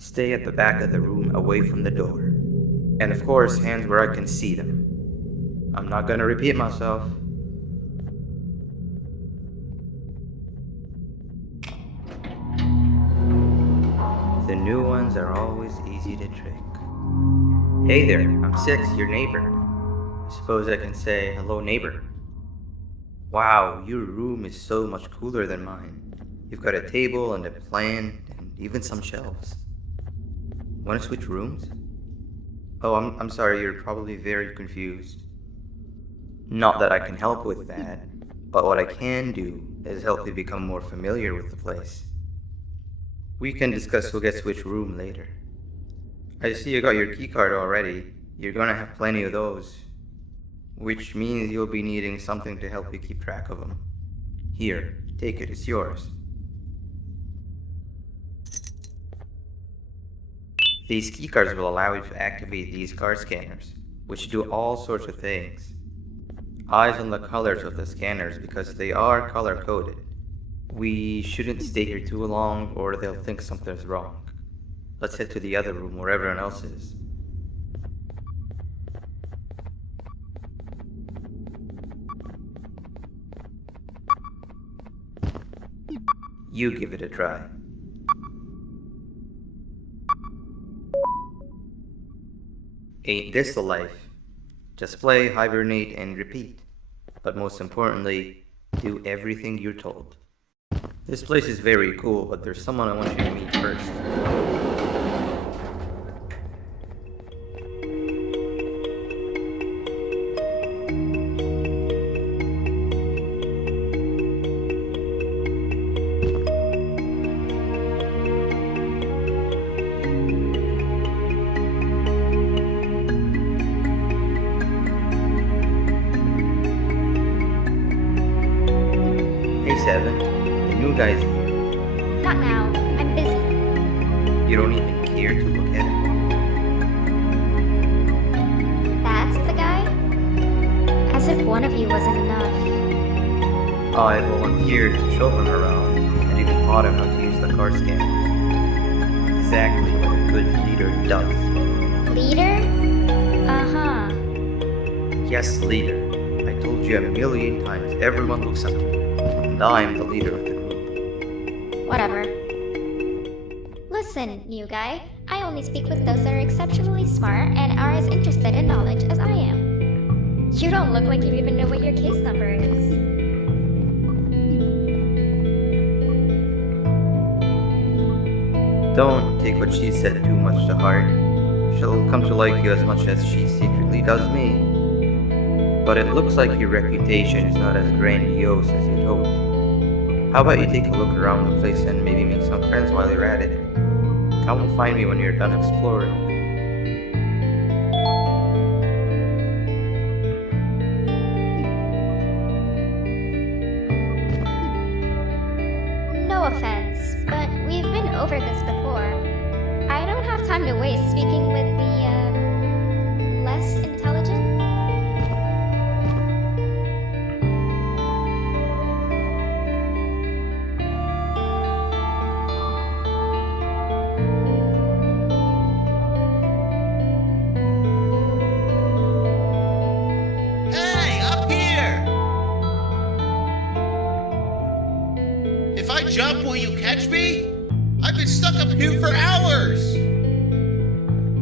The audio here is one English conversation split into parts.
Stay at the back of the room away from the door. And of course, hands where I can see them. I'm not gonna repeat myself. The new ones are always easy to trick. Hey there, I'm Six, your neighbor. I suppose I can say hello, neighbor. Wow, your room is so much cooler than mine. You've got a table and a plant and even some shelves. Want to switch rooms? Oh, I'm sorry, you're probably very confused. Not that I can help with that, but what I can do is help you become more familiar with the place. We can discuss who gets which room later. I see you got your keycard already. You're gonna have plenty of those. Which means you'll be needing something to help you keep track of them. Here, take it, it's yours. These keycards will allow you to activate these card scanners, which do all sorts of things. Eyes on the colors of the scanners because they are color-coded. We shouldn't stay here too long or they'll think something's wrong. Let's head to the other room where everyone else is. You give it a try. Ain't this the life? Just play, hibernate, and repeat. But most importantly, do everything you're told. This place is very cool, but there's someone I want you to meet first. Hey Seven, the new guy's here. Not now. I'm busy. You don't even care to look at him. That's the guy? As if one of you wasn't enough. I volunteered to show him around and even taught him how to use the card scanners. Exactly what a good leader does. Leader? Uh-huh. Yes, leader. I told you a million times, everyone looks up to me. And I'm the leader of the group. Whatever. Listen, new guy. I only speak with those that are exceptionally smart and are as interested in knowledge as I am. You don't look like you even know what your case number is. Don't take what she said too much to heart. she'll come to like you as much as she secretly does me. But it looks like your reputation is not as grandiose as you'd hoped. How about you take a look around the place and maybe make some friends while you're at it? Come and find me when you're done exploring. No offense, but we've been over this before. I don't have time to waste speaking with the, less intelligent. Hey, up here! If I jump, will you catch me? I've been stuck up here for hours!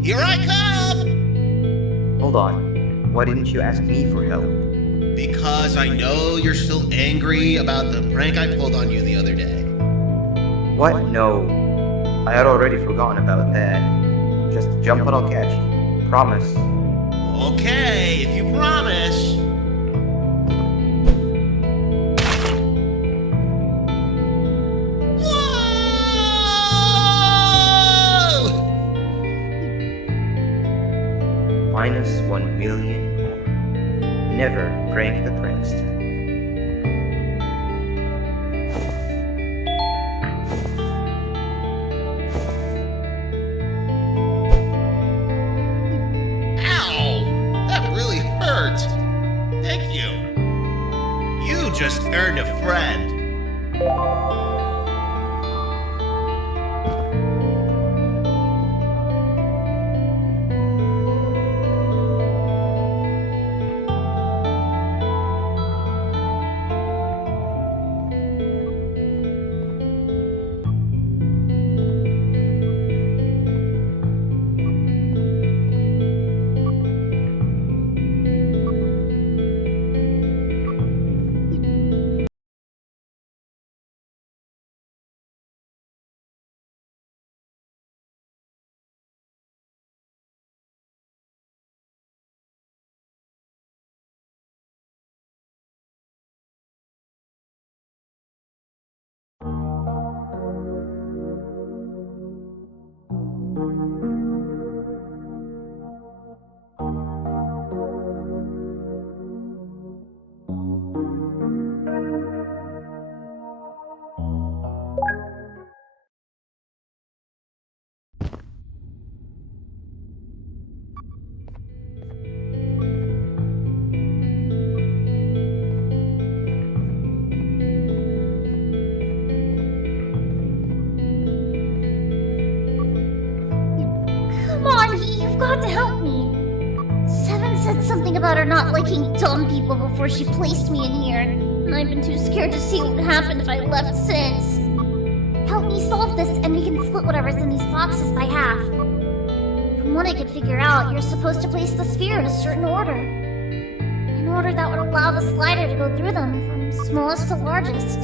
Here I come! Hold on. Why didn't you ask me for help? Because I know you're still angry about the prank I pulled on you the other day. What? No. I had already forgotten about that. Just jump and I'll catch you. Promise. Okay, if you promise. Whoa! Minus 1 million more. Never prank the prankster. Ow! That really hurt. Thank you. You just earned a friend. Come on, you've got to help me. Seven said something about her not liking dumb people before she placed me in here, and I've been too scared to see what would happen if I left since. Help me solve this, and we can split whatever's in these boxes by half. From what I could figure out, you're supposed to place the sphere in a certain order. An order that would allow the slider to go through them, from smallest to largest.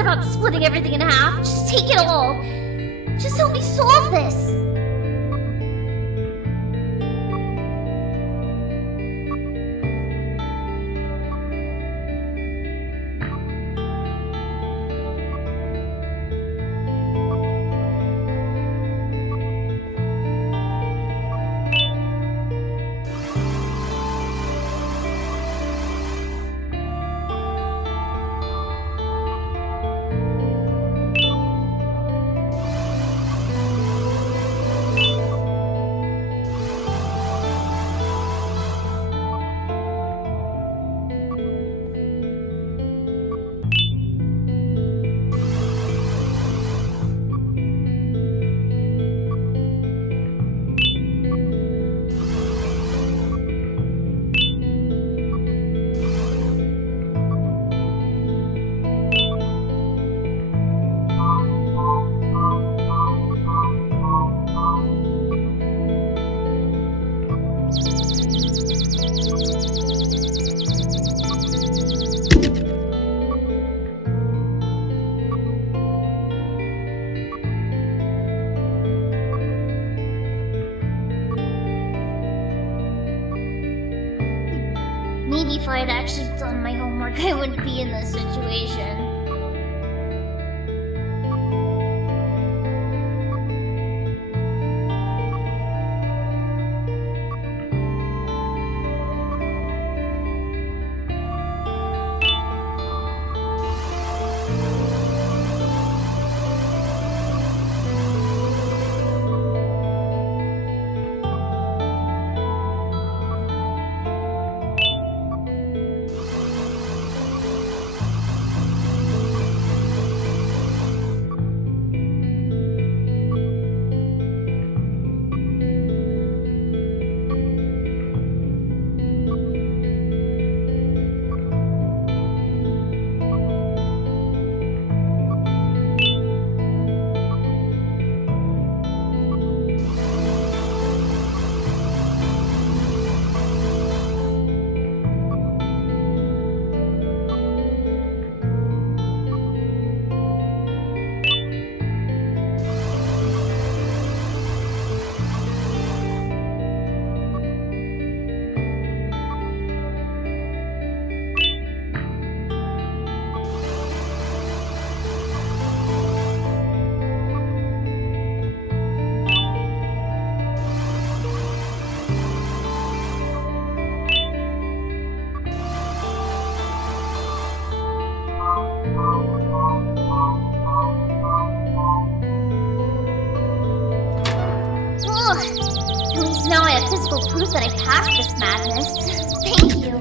said about splitting everything in half. Just take it all. Just help me solve this. Maybe if I had actually done my homework, I wouldn't be in this situation. At least now I have physical proof that I passed this madness. Thank you.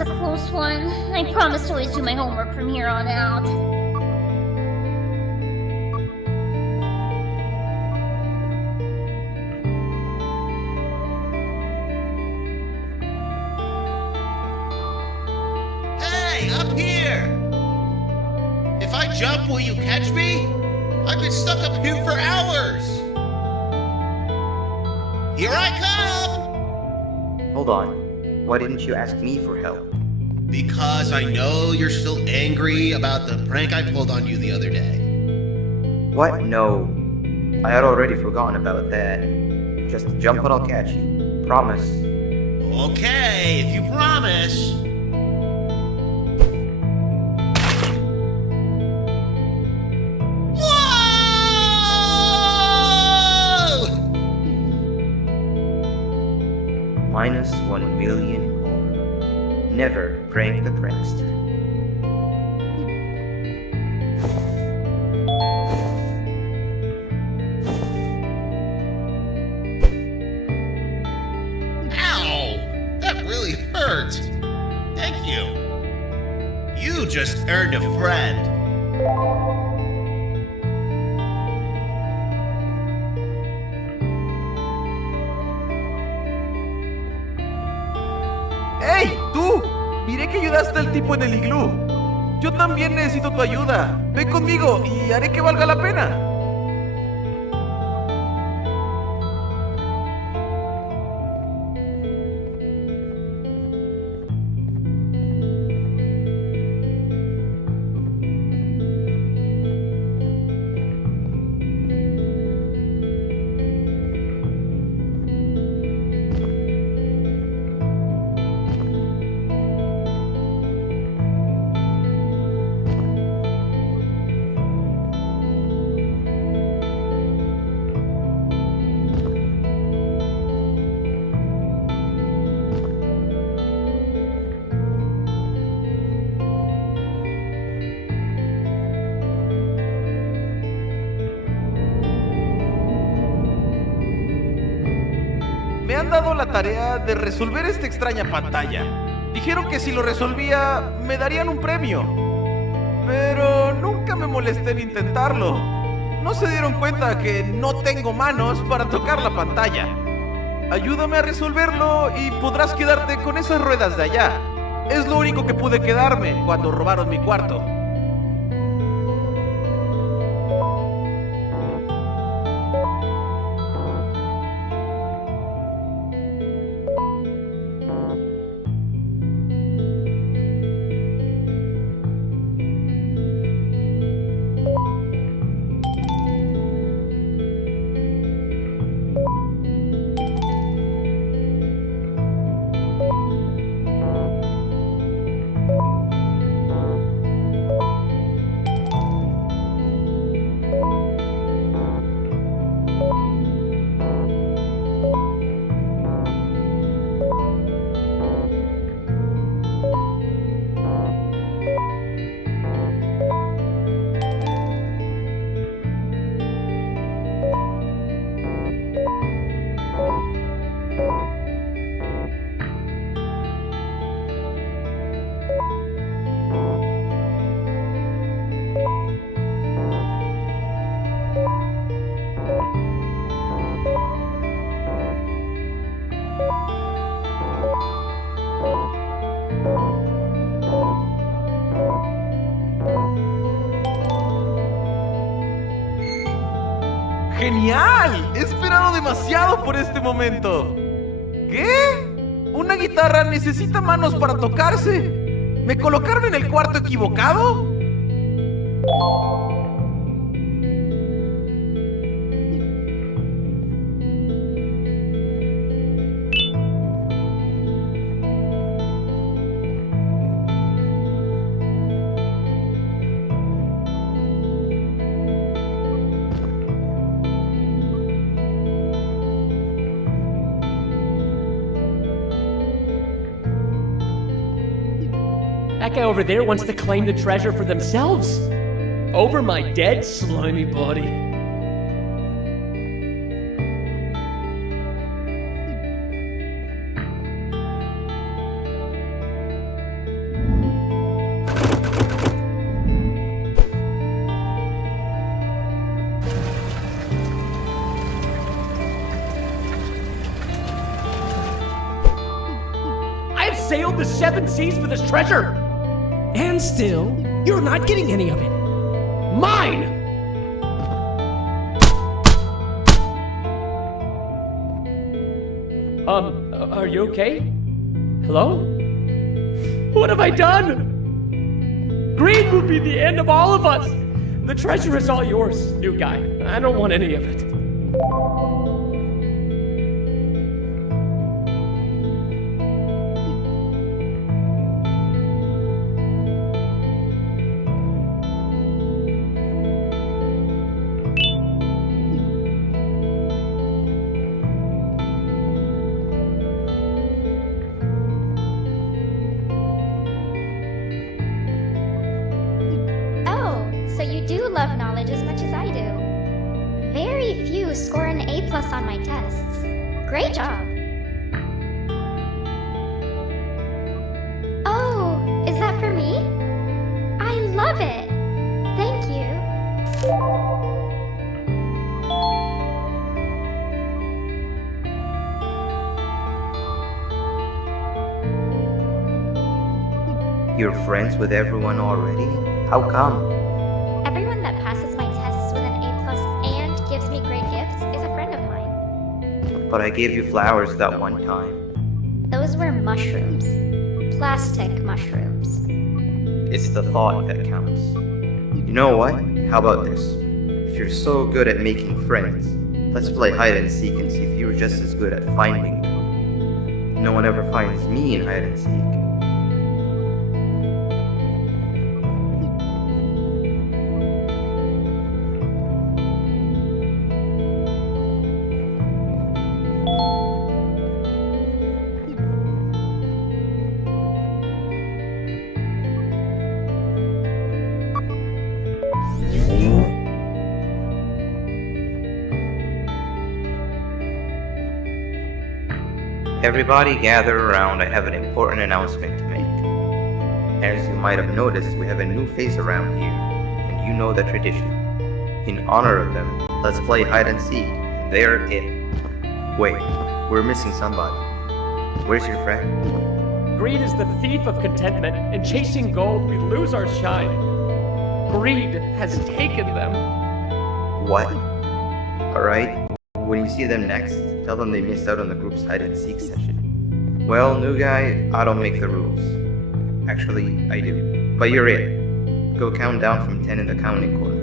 was a close one. I promise to always do my homework from here on out. Hey, up here! If I jump, will you catch me? I've been stuck up here for hours! Here I come! Hold on. Why didn't you ask me for help? Because I know you're still angry about the prank I pulled on you the other day. What? No. I had already forgotten about that. Just jump and I'll catch you. Promise. Okay, if you promise. Whoa! Minus 1 million more. Never prank the prankster. Ow! That really hurt. Thank you. You just earned a friend. ¡Hey, tú! Miré que ayudaste al tipo en el iglú. Yo también necesito tu ayuda. Ven conmigo y haré que valga la pena. Me han dado la tarea de resolver esta extraña pantalla. Dijeron que si lo resolvía, me darían un premio. Pero nunca me molesté en intentarlo. No se dieron cuenta que no tengo manos para tocar la pantalla. Ayúdame a resolverlo y podrás quedarte con esas ruedas de allá. Es lo único que pude quedarme cuando robaron mi cuarto. ¡Genial! He esperado demasiado por este momento. ¿Qué? ¿Una guitarra necesita manos para tocarse? ¿Me colocaron en el cuarto equivocado? That guy over there wants to claim the treasure for themselves. Over my dead, slimy body. the 7 seas for this treasure! And still, you're not getting any of it. Mine! Are you okay? Hello? What have I done? Greed will be the end of all of us! The treasure is all yours, new guy. I don't want any of it. Oh, so you do love knowledge as much as I do. Very few score an A+ on my tests. Great job. Oh, is that for me? I love it. Thank you. You're friends with everyone already? How come? Everyone that passes my tests with an A+ and gives me great gifts is a friend of mine. But I gave you flowers that one time. Those were mushrooms. Plastic mushrooms. It's the thought that counts. You know what? How about this? If you're so good at making friends, let's play hide and seek and see if you're just as good at finding them. No one ever finds me in hide and seek. Everybody gather around, I have an important announcement to make. As you might have noticed, we have a new face around here, and you know the tradition. In honor of them, let's play hide and seek, and they're it. Wait, we're missing somebody. Where's your friend? Greed is the thief of contentment, and chasing gold, we lose our shine. Greed has taken them. What? Alright, when you see them next, tell them they missed out on the group's hide and seek session. Well, new guy, I don't make the rules. Actually, I do. But you're it. Go count down from 10 in the counting corner.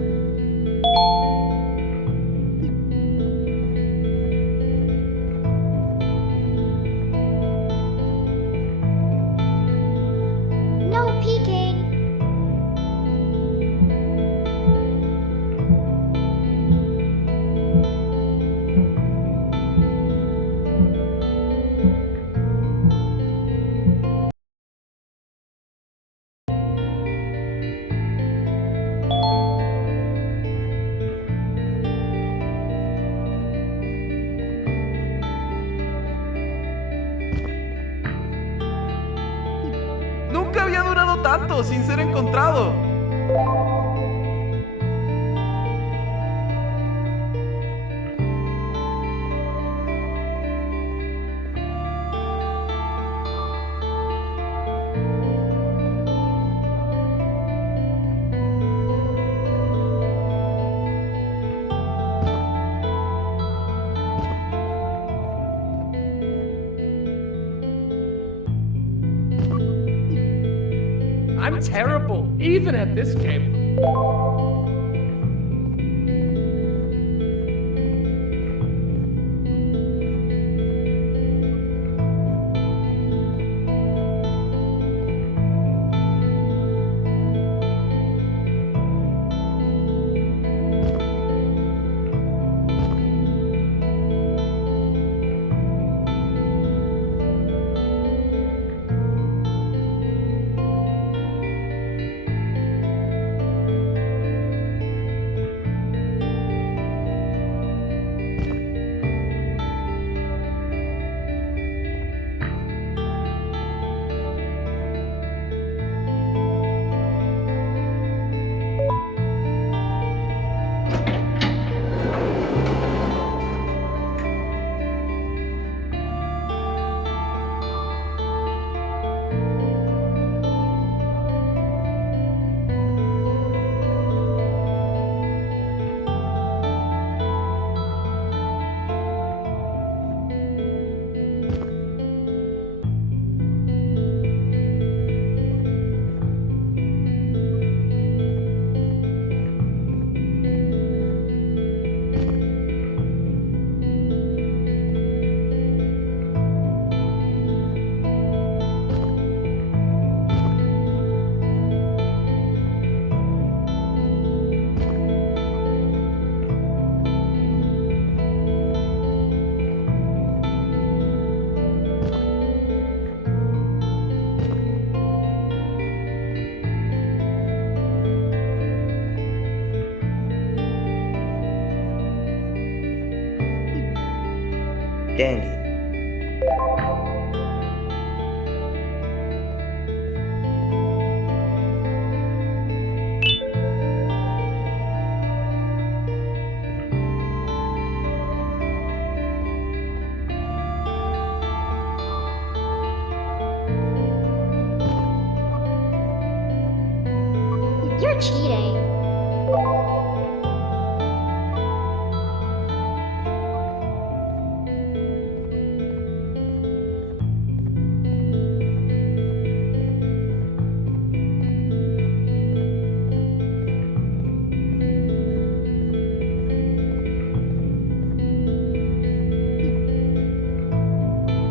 No peeking. Nunca había durado tanto sin ser encontrado. I'm terrible, even at this game. Dang it. You're cheating.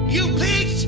You pigs!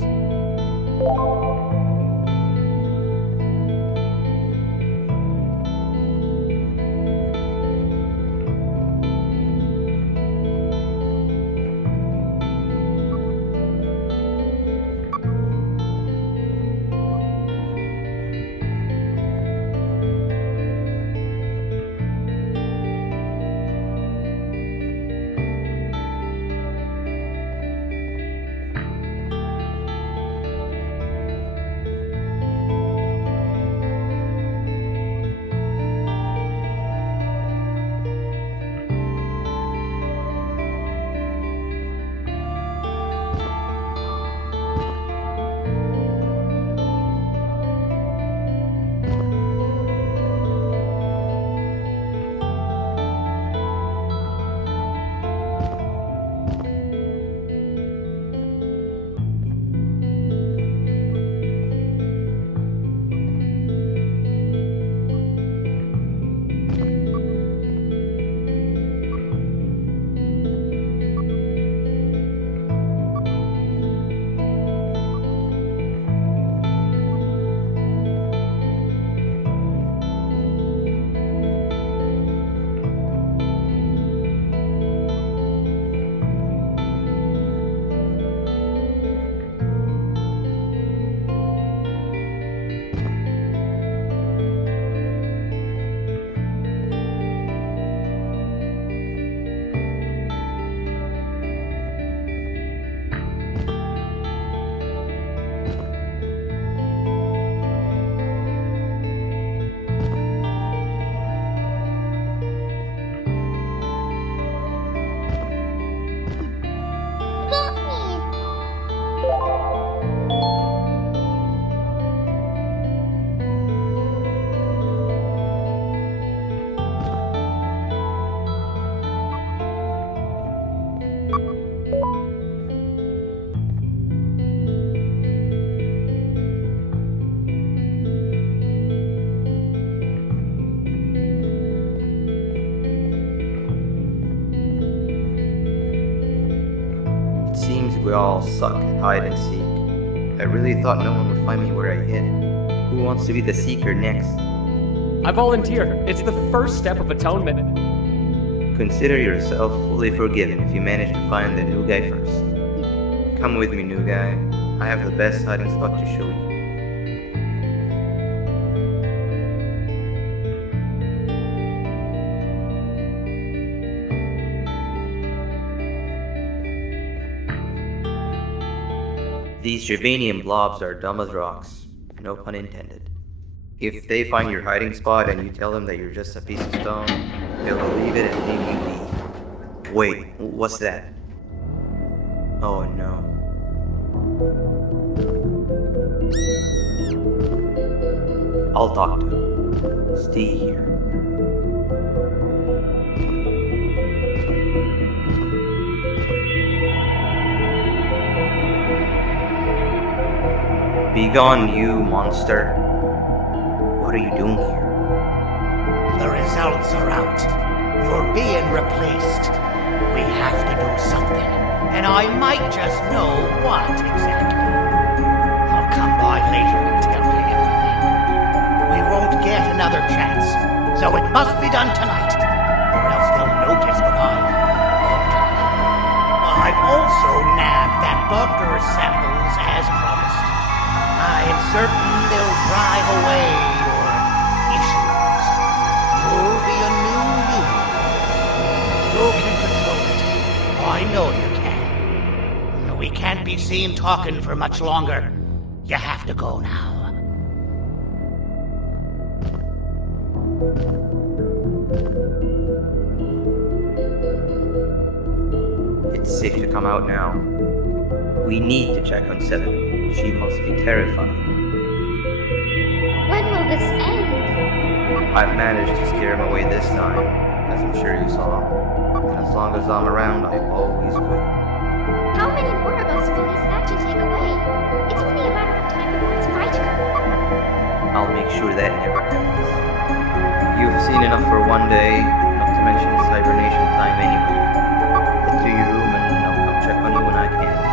Got me! It seems we all suck at hide and seek. I really thought no one would find me where I hid. Who wants to be the seeker next? I volunteer. It's the first step of atonement. Consider yourself fully forgiven if you manage to find the new guy first. Come with me, new guy. I have the best hiding spot to show you. These Gervanium blobs are dumb as rocks. No pun intended. If they find your hiding spot and you tell them that you're just a piece of stone, they'll believe it and leave you be. Wait, what's that? Oh no. I'll talk to him. Stay here. Begone, you monster. What are you doing here? The results are out. You're being replaced. We have to do something, and I might just know what exactly. I'll come by later and tell you everything. We won't get another chance, so it must be done tonight, or else they'll notice what I've altered. I've also nabbed that doctor's samples as promised. I'm certain they'll drive away your issues. You'll be a new you. You can control it. I know you can. be seen talking for much longer. You have to go now. It's safe to come out now. We need to check on Seven. She must be terrified. When will this end? I've managed to scare him away this time, as I'm sure you saw. And as long as I'm around, I always will. How many more of us will this action take away? It's only a matter of time before it's my turn. I'll make sure that never happens. You've seen enough for one day, not to mention it's hibernation time anyway. Head to your room and I'll come check on you when I can.